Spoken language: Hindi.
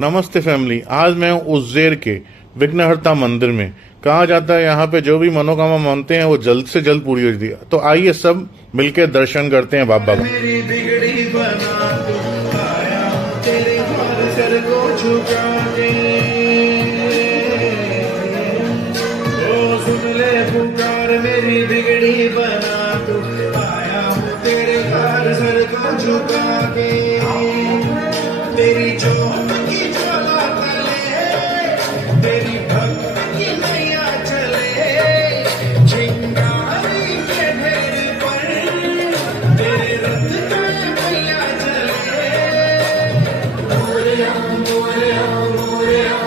नमस्ते फैमिली। आज मैं हूँ उज्जैन के विघ्नहर्ता मंदिर में। कहा जाता है यहाँ पे जो भी मनोकामना मानते हैं वो जल्द से जल्द पूरी होती है। तो आइए सब मिलके दर्शन करते हैं बाबा का। मेरी बिगड़ी बना तू आया हूं तेरे द्वार सर को झुका के। ओ सुन ले पुकार मेरी बिगड़ी बना तू आया हूं तेरे द्वार सर को झुका के। तेरी जोत की ज्वाला तले तेरी भक्त की नैया चले चिंगारी के ढेर पर तेरे रथ पे मैया चले। मोरया मोरया मोरया